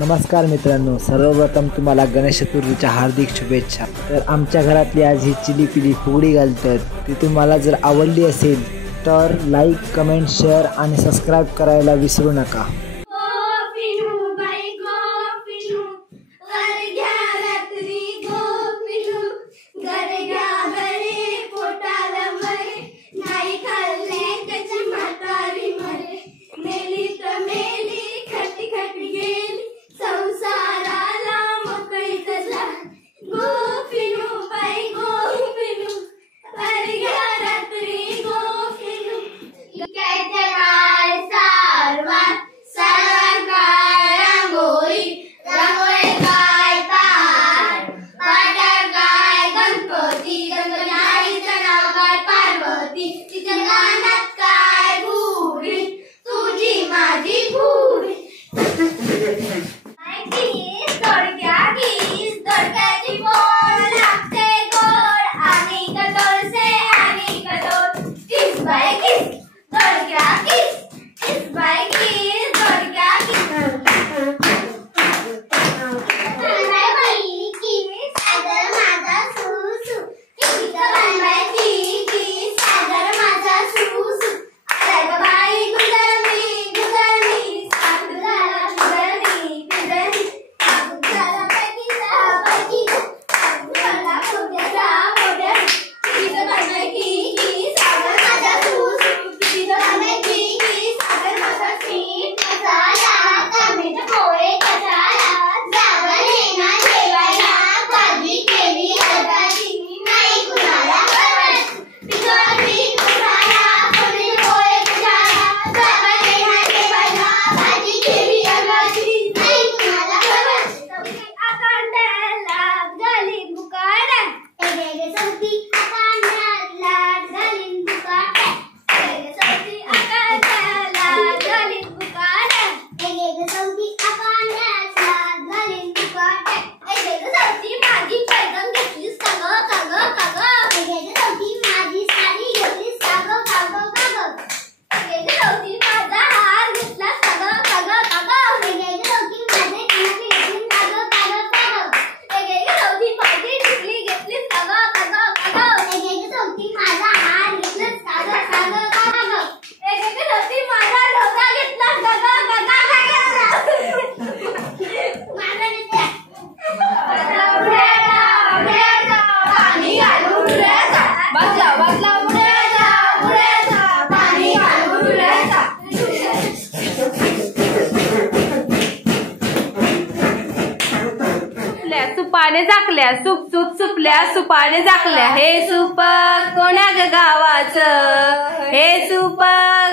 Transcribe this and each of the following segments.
नमस्कार मित्रांनो, सर्वप्रथम तुम्हाला गणेश चतुर्थीच्या हार्दिक शुभेच्छा। तर आमच्या घरातली आज ही चिली पिली फुगडी घालतात, ती तुम्हाला जर आवडली असेल तर लाईक, कमेंट, शेअर आणि सबस्क्राईब करायला विसरू नका। सुपाने झाकल्या, सूप सूप सुपल्या, सुपाने झाकल्या। हे सूप कोण्या गावाचं, हे सूप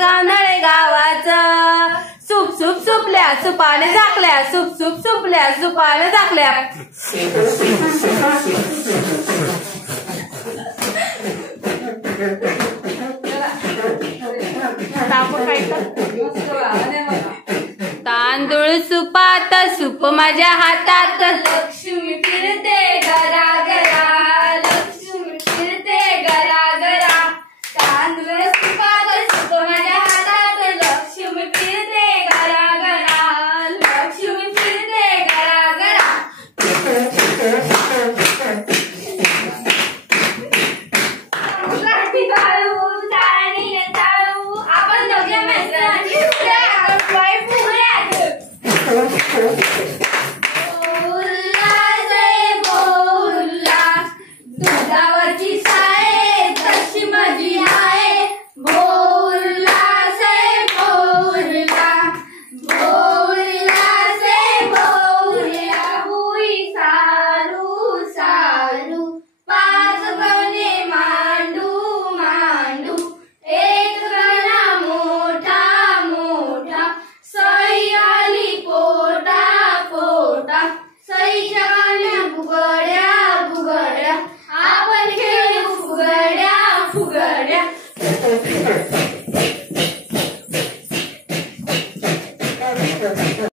गावनळे गावाचं। सूप सूप सुपल्या, सुपाने झाकल्या, सूप सूप सुपल्या, सुपाने झाकल्या। तांदूळ सुपात, सूप माझ्या हातात, लक्ष्मी फिरते गरा गरा, लक्ष्मी फिरते गरा गरा। तांदूळ सुपात, सूप माझ्या हातात, लक्ष्मी फिरते गरा गरा, लक्ष्मी फिरते गरा गरा। आपण दोघे मैत्रिणी